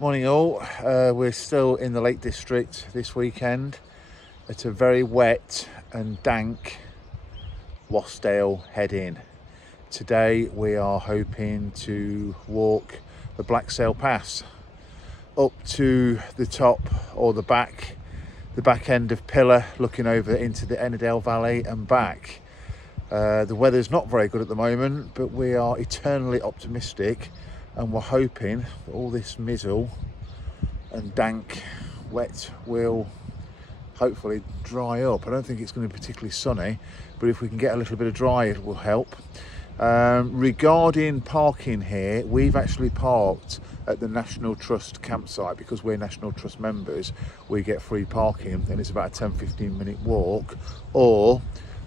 Morning all, we're still in the Lake District this weekend at a very wet and dank Wasdale Head Inn. Today we are hoping to walk the Black Sail Pass up to the top or the back end of Pillar, looking over into the Ennerdale Valley and back. The weather's not very good at the moment, but we are eternally optimistic and we're hoping that all this mizzle and dank wet will hopefully dry up. I don't think it's going to be particularly sunny, but if we can get a little bit of dry, it will help. Regarding parking here, we've actually parked at the National Trust campsite because we're National Trust members. We get free parking and it's about a 10-15 minute walk, or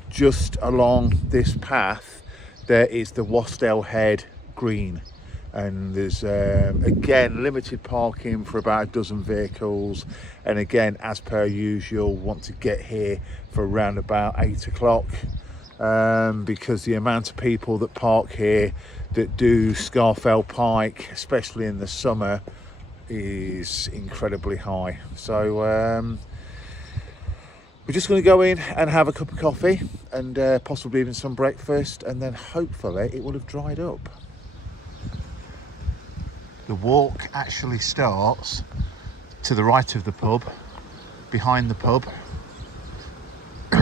just along this path there is the Wasdale Head Green, and there's again limited parking for about a dozen vehicles, and again, as per usual, want to get here for around about 8 o'clock because the amount of people that park here that do Scafell Pike, especially in the summer, is incredibly high. So we're just going to go in and have a cup of coffee and possibly even some breakfast, and then hopefully it will have dried up. The walk actually starts to the right of the pub, behind the pub. You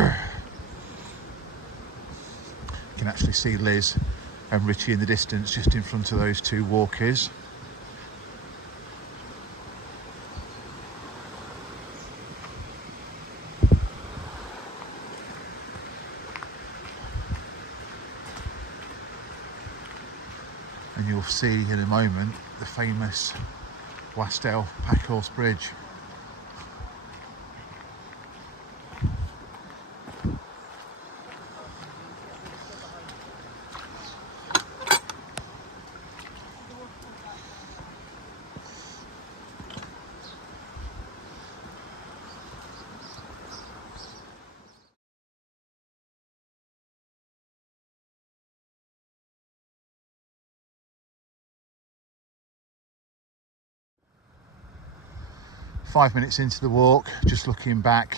can actually see Liz and Richie in the distance just in front of those two walkers. And you'll see in a moment the famous Wasdale Packhorse Bridge. Five minutes into the walk, just looking back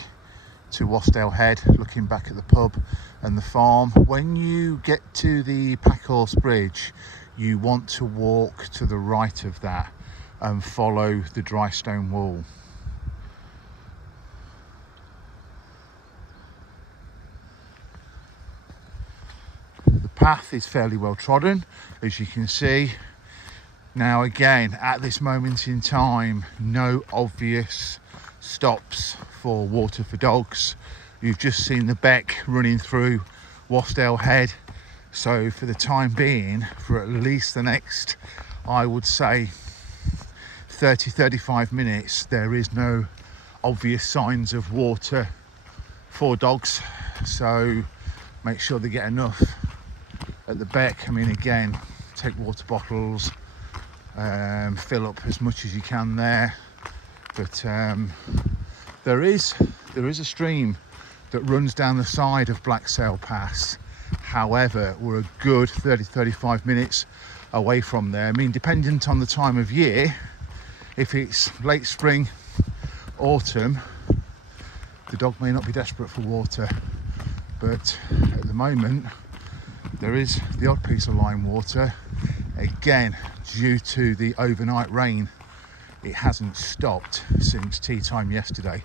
to Wasdale Head, looking back at the pub and the farm. When you get to the Packhorse Bridge, you want to walk to the right of that and follow the dry stone wall. The path is fairly well trodden, as you can see. Now again, at this moment in time, no obvious stops for water for dogs. You've just seen the beck running through Wasdale Head. So for the time being, for at least the next, I would say 30-35 minutes, there is no obvious signs of water for dogs. So make sure they get enough at the beck. I mean, again, take water bottles, fill up as much as you can there, but there is a stream that runs down the side of Black Sail Pass. However, we're a good 30-35 minutes away from there. I mean, dependent on the time of year, if it's late spring, autumn, the dog may not be desperate for water, but at the moment there is the odd piece of lime water. Again, due to the overnight rain, it hasn't stopped since tea time yesterday.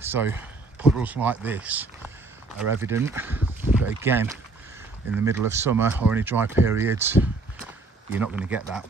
So puddles like this are evident, but again, in the middle of summer or any dry periods, you're not going to get that.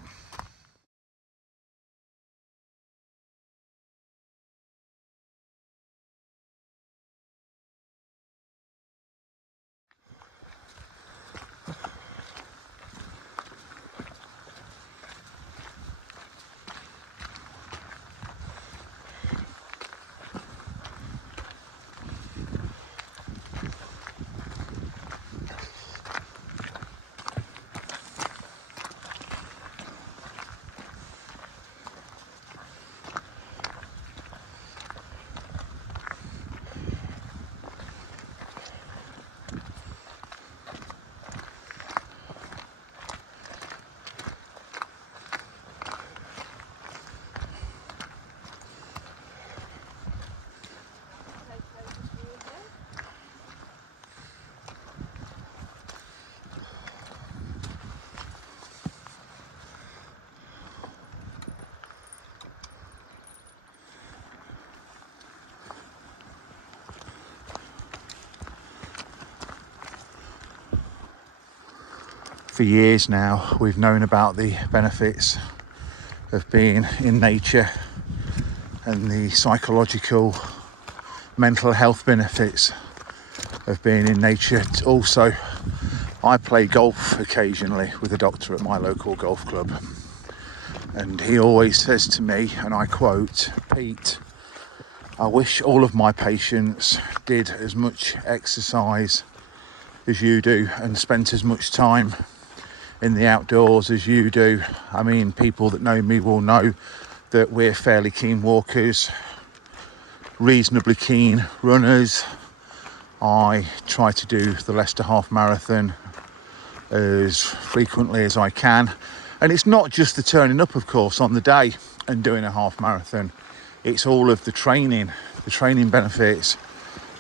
For years now, we've known about the benefits of being in nature and the psychological, mental health benefits of being in nature. Also, I play golf occasionally with a doctor at my local golf club, and he always says to me, and I quote, "Pete, I wish all of my patients did as much exercise as you do and spent as much time in the outdoors as you do." I mean, people that know me will know that we're fairly keen walkers, reasonably keen runners. I try to do the Leicester Half Marathon as frequently as I can. And it's not just the turning up, of course, on the day and doing a half marathon. It's all of the training benefits.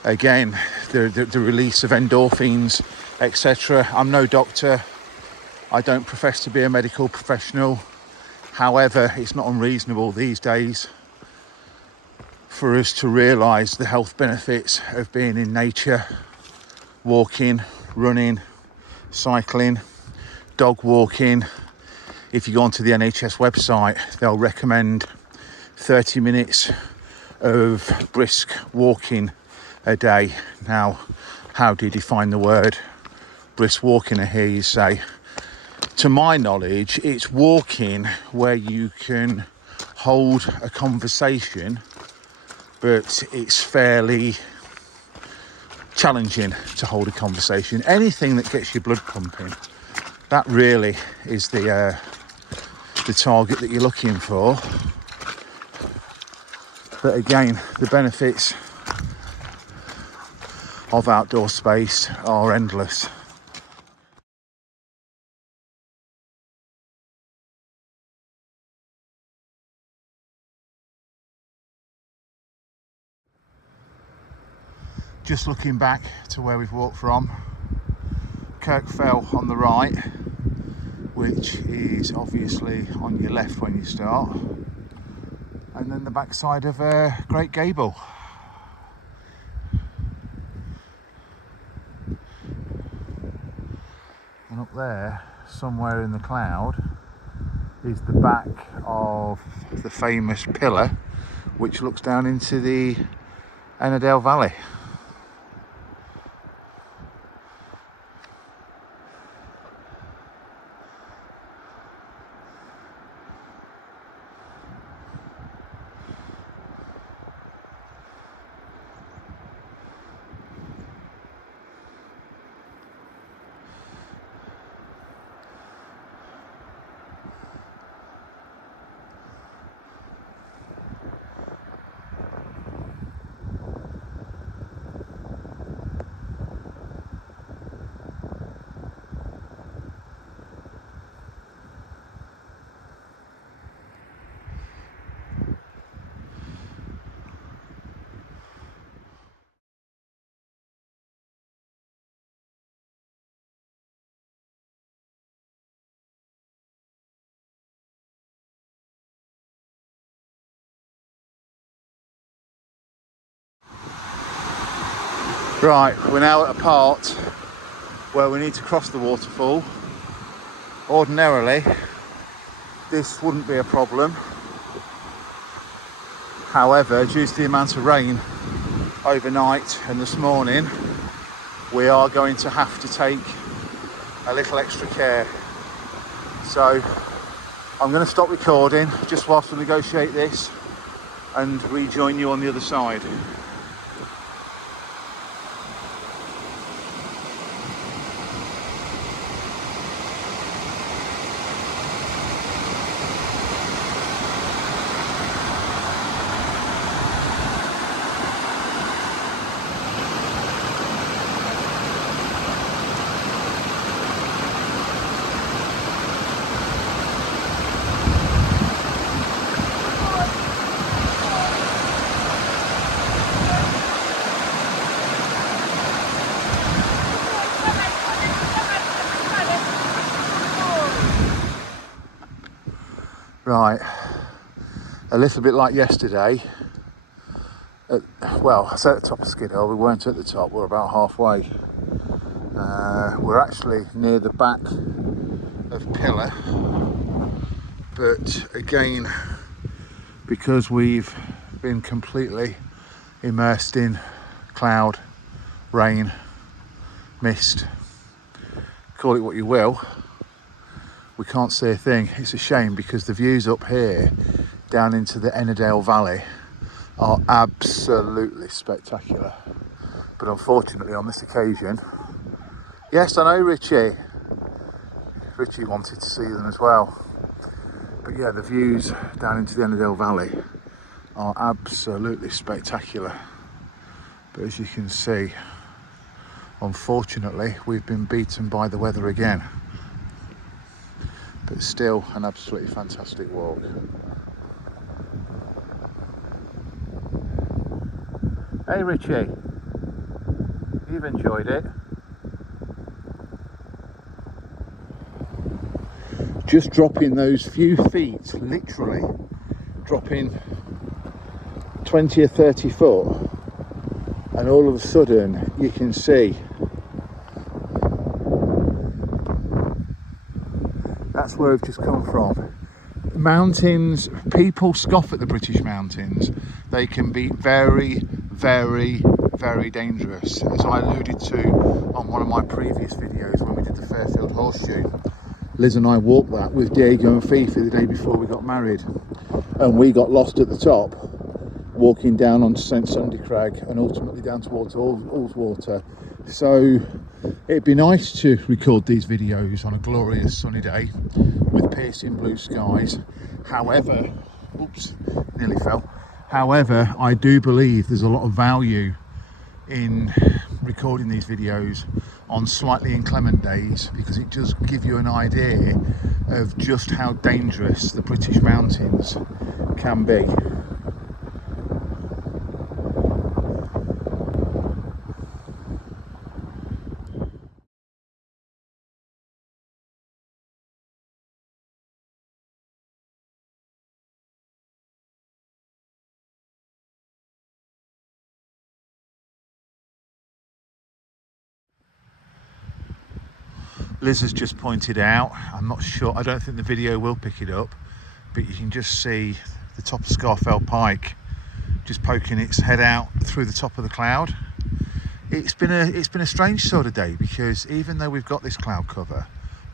Again, the release of endorphins, etc. I'm no doctor. I don't profess to be a medical professional. However, it's not unreasonable these days for us to realise the health benefits of being in nature, walking, running, cycling, dog walking. If you go onto the NHS website, they'll recommend 30 minutes of brisk walking a day. Now, how do you define the word brisk walking, I hear you say? To my knowledge, it's walking where you can hold a conversation, but it's fairly challenging to hold a conversation. Anything that gets your blood pumping, that really is the target that you're looking for. But again, the benefits of outdoor space are endless. Just looking back to where we've walked from, Kirkfell on the right, which is obviously on your left when you start, and then the backside of Great Gable. And up there, somewhere in the cloud, is the back of the famous pillar which looks down into the Ennerdale Valley. Right, we're now at a part where we need to cross the waterfall. Ordinarily, this wouldn't be a problem. However, due to the amount of rain overnight and this morning, we are going to have to take a little extra care. So I'm going to stop recording just whilst we negotiate this and rejoin you on the other side. Right, a little bit like yesterday. Well, I said at the top of Skid Hill, we weren't at the top, we're about halfway. We're actually near the back of pillar, but again, because we've been completely immersed in cloud, rain, mist, call it what you will, we can't see a thing. It's a shame because the views up here down into the Ennerdale Valley are absolutely spectacular. But unfortunately on this occasion, yes, I know Richie wanted to see them as well. But yeah, the views down into the Ennerdale Valley are absolutely spectacular. But as you can see, unfortunately, we've been beaten by the weather again. But still an absolutely fantastic walk. Hey Richie, you've enjoyed it. Just dropping those few feet, literally dropping 20 or 30 foot, and all of a sudden you can see that's where we've just come from. Mountains, people scoff at the British mountains. They can be very, very, very dangerous. As I alluded to on one of my previous videos when we did the Fairfield Horseshoe, Liz and I walked that with Diego and Fifi the day before we got married, and we got lost at the top, walking down onto St Sunday Crag and ultimately down towards Ullswater. So it'd be nice to record these videos on a glorious sunny day with piercing blue skies. However, oops, nearly fell. However, I do believe there's a lot of value in recording these videos on slightly inclement days, because it does give you an idea of just how dangerous the British mountains can be. Liz has just pointed out, I'm not sure, I don't think the video will pick it up, but you can just see the top of Scafell Pike just poking its head out through the top of the cloud. It's been a strange sort of day, because even though we've got this cloud cover,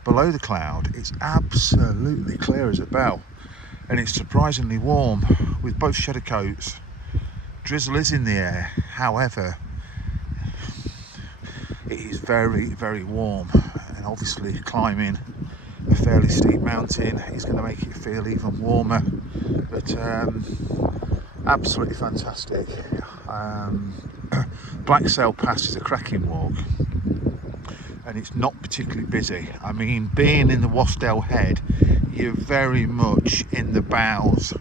below the cloud it's absolutely clear as a bell, and it's surprisingly warm with both shadow coats. Drizzle is in the air, however it is very, very warm, and obviously climbing a fairly steep mountain is going to make it feel even warmer. But absolutely fantastic. Blacksail Pass is a cracking walk, and it's not particularly busy. I mean, being in the Wasdale Head, you're very much in the bowels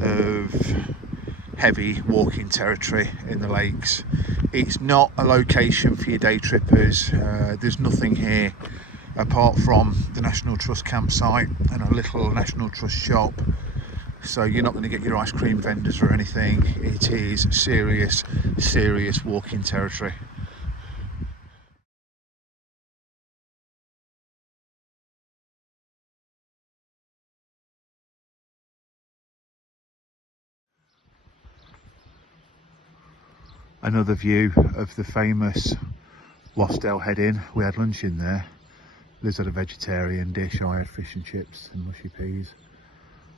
of heavy walking territory in the lakes. It's not a location for your day trippers. There's nothing here apart from the National Trust campsite and a little National Trust shop, so you're not going to get your ice cream vendors or anything. It is serious walking territory. Another view of the famous Wasdale Head Inn. We had lunch in there. Liz had a vegetarian dish, I had fish and chips and mushy peas.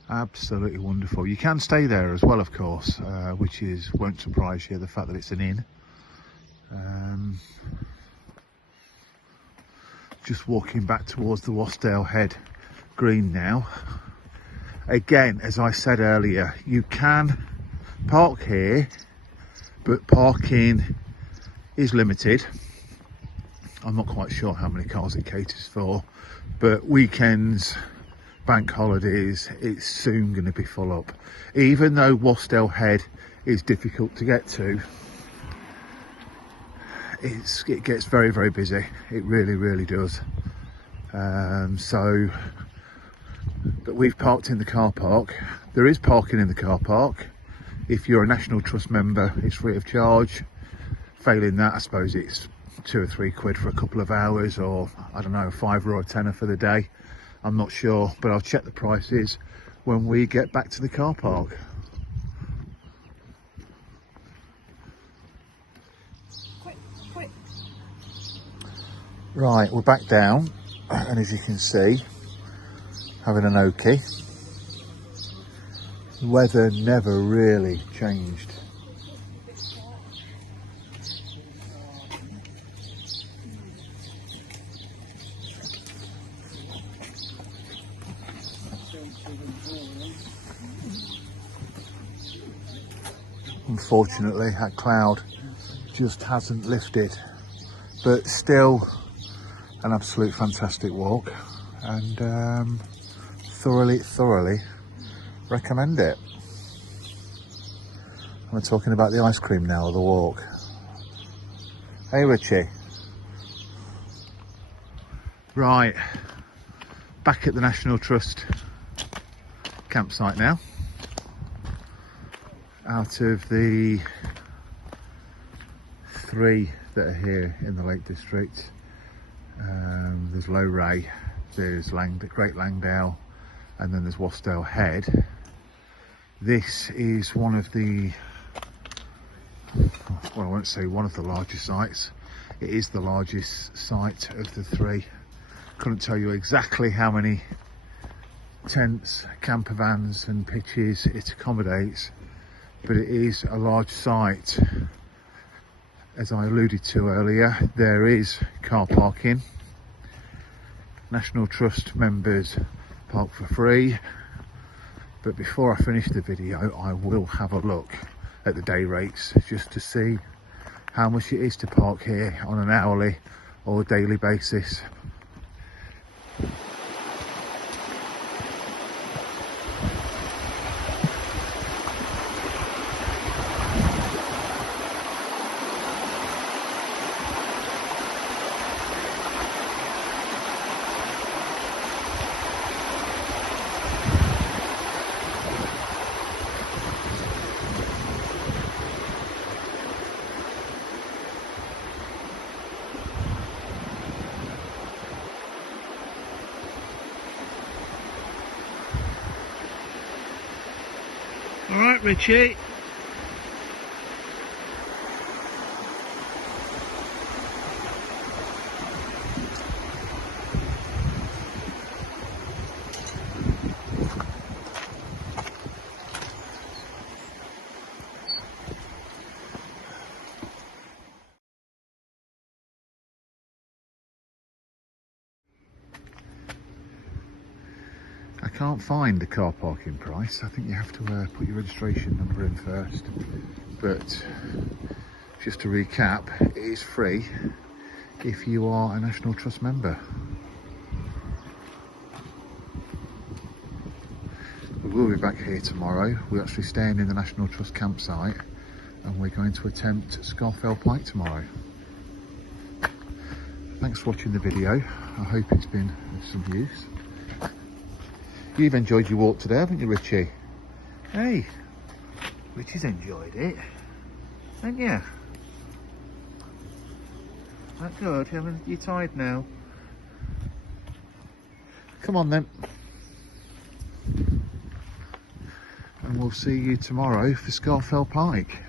Absolutely wonderful. You can stay there as well, of course, which won't surprise you, the fact that it's an inn. Just walking back towards the Wasdale Head Green now. Again, as I said earlier, you can park here, but parking is limited. I'm not quite sure how many cars it caters for, but weekends, bank holidays, it's soon going to be full up. Even though Wasdale Head is difficult to get to, it gets very, very busy. It really, really does. So, but we've parked in the car park. There is parking in the car park. If you're a National Trust member, it's free of charge. Failing that, I suppose it's £2 or £3 for a couple of hours, or I don't know, £5 or £10 for the day. I'm not sure, but I'll check the prices when we get back to the car park. Quick. Right, we're back down, and as you can see, having an okie. The weather never really changed. Unfortunately, that cloud just hasn't lifted, but still an absolute fantastic walk, and thoroughly recommend it. We're talking about the ice cream now, or the walk. Hey Richie. Right, back at the National Trust campsite now. Out of the 3 that are here in the Lake District, there's Low Ray, there's Great Langdale, and then there's Wasdale Head. This is one of the, well, I won't say one of the largest sites. It is the largest site of the 3. Couldn't tell you exactly how many tents, camper vans and pitches it accommodates, but it is a large site. As I alluded to earlier, there is car parking. National Trust members park for free, but before I finish the video I will have a look at the day rates just to see how much it is to park here on an hourly or daily basis. All right, Richie. I can't find the car parking price. I think you have to put your registration number in first. But just to recap, it is free if you are a National Trust member. We will be back here tomorrow. We're actually staying in the National Trust campsite, and we're going to attempt Scafell Pike tomorrow. Thanks for watching the video. I hope it's been of some use. You've enjoyed your walk today, haven't you, Richie? Hey, Richie's enjoyed it, haven't you? That good? You're tired now? Come on then. And we'll see you tomorrow for Scafell Pike.